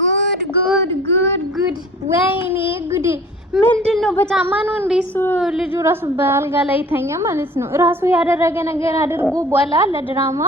ጉድ ወይኔ ጉዴ ምንድነው በጫማ ነው እንዴ እሱ ልጁ ራሱ በአልጋ ላይ ተኛ ማለት ነው ራሱ ያደረገ ነገር አድርጎ በኋላ ለድራማ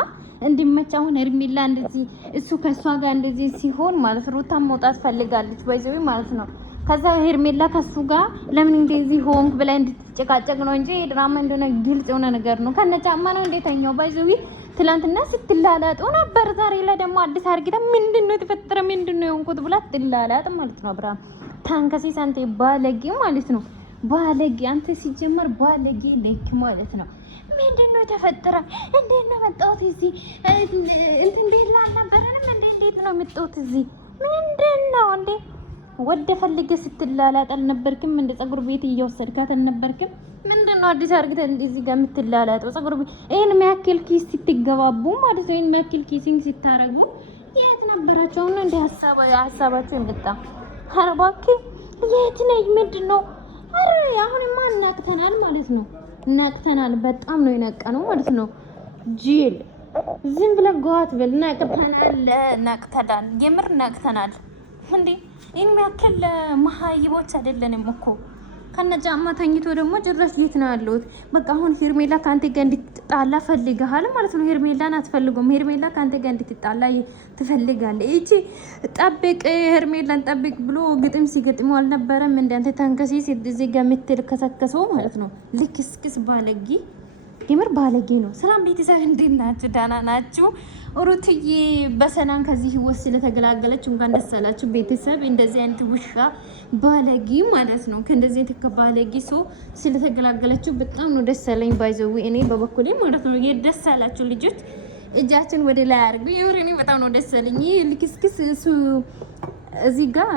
እንዲመች አሁን ሄርሜላ እንደዚህ እሱ ከሷ ጋር እንደዚህ ሲሆን ማለት ሩታ መውጣት ፈልጋለች ባይዘው ማለት ነው ከዛ ሄርሜላ ከሱ ጋር ለምን እንደዚህ ሆንክ ብላ እንድትጨቃጨቅ ነው እንጂ ድራማ እንደሆነ ግልጽ የሆነ ነገር ነው ከነጫማ ነው እንዴ ተኛው ባይዘው ትላንትና ስትላላጡ ነበር ዛሬ ላይ ደግሞ አዲስ አርጊታ ምንድነው ተፈጠረ ምንድነው የሆንኩት ብላ ትላላጥ ማለት ነው አብርሃም ታንከሲስ አንተ ባለጌ ማለት ነው ባለጌ አንተ ሲጀመር ባለጌ ለክ ማለት ነው ምንድነው ተፈጠረ እንዴት ነው መጣሁት እዚህ እንትን ቤት ላልነበረንም እንዴት ነው መጣሁት እዚህ ምንድነው እንዴ ወደ ፈልገ ስትላላጥ አልነበርክም እንደ ፀጉር ቤት እየወሰድካት አልነበርክም ምንድነው አዲስ አርግተህ እንደዚህ ጋር የምትላላጠው ፀጉር ቤት ይሄን የሚያክል ኪስ ስትገባቡ ማለት ነው ይሄን የሚያክል ኪሲንግ ሲታረጉ የት ነበራችሁ ነው እንደ ሐሳባችሁ እንድጣ ሀርባኪ የት ነኝ ምንድነው አረ አሁንማ እናቅተናል ማለት ነው እናቅተናል በጣም ነው የነቀነው ማለት ነው ጂል ዝም ብለህ ጓት በል እናቅተናል የምር እናቅተናል እንዴ የሚያክል መሀይቦች አይደለንም እኮ ከነጫማ ተኝቶ ደግሞ ጭራሽ የት ነው ያለሁት በቃ አሁን ሄርሜላ ካንተ ጋር እንድትጣላ ፈልገሃል ማለት ነው ሄርሜላን አትፈልጉም ሄርሜላ ካንተ ጋር እንድትጣላ ትፈልጋለህ እቺ ጠብቅ ሄርሜላን ጠብቅ ብሎ ግጥም ሲገጥመው አልነበረም እንደ አንተ ታንከሲስ እዚህ ጋር የምትልከሰከሰው ማለት ነው ልክስክስ ባለጌ የምር ባለጌ ነው ሰላም ቤተሰብ እንዴት ናችሁ ዳና ናችሁ ሩትዬ በሰላም ከዚህ ህይወት ስለተገላገለች እንኳን ደስ አላችሁ ቤተሰብ እንደዚህ አይነት ውሻ ባለጌ ማለት ነው ከእንደዚህ ተከባለጌ ሰው ስለተገላገለችው በጣም ነው ደስ ያለኝ ባይዘው እኔ በበኩሌ ማለት ነው ደስ አላችሁ ልጆች እጃችን ወደ ላይ አርጉ የወሬኔ በጣም ነው ደስ ያለኝ ልክስክስ እሱ እዚህ ጋር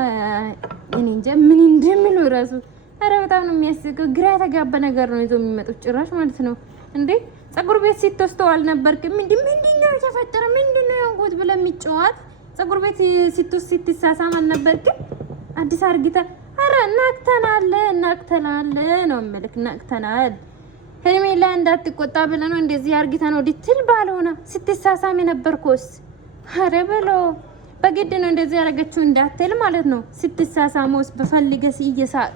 እኔ እንጃ ምን እንደምለው ራሱ አረ በጣም ነው የሚያስቀው ግራ የተጋባ ነገር ነው ይዞ የሚመጡት ጭራሽ ማለት ነው እንዴ ፀጉር ቤት ሲተስተው አልነበርክም ምንድነው የተፈጠረ ምንድነው ያንጎት ብለህ የሚጫወት ፀጉር ቤት ሲተሳሳም አልነበርክም አዲስ አርጊታ አረ ናቅተናል ነው መልክ ናቅተናል ሄርሜላ እንዳትቆጣ ብለህ ነው እንደዚህ አርጊታ ነው ድትል ባልሆነ ስትሳሳም የነበርኩስ አረ በሎ በግድ ነው እንደዚህ ያረጋችሁ እንዳትል ማለት ነው ስትሳሳሙስ በፈልገስ እየሳቅ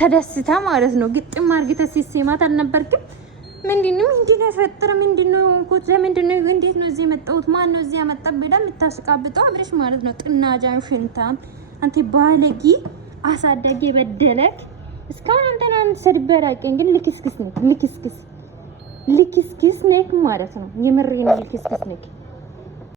ተደስታ ማለት ነው ግጥም አርጊታ ሲሰማት አልነበርክም ምንድነው ተፈጠረ ምንድነው ኮት ለምንድነው እንዴት ነው እዚህ መጣሁት ማን ነው እዚህ ያመጣብህ ደም ታስቃብጠው አብረሽ ማለት ነው ጥናጃን ሽንታም አንተ ባለጊ አሳደገ በደለክ እስካሁን አንተናን ሰድበራቀን ግን ልክስክስ ነክ ማለት ነው የምሬን ልክስክስ ነክ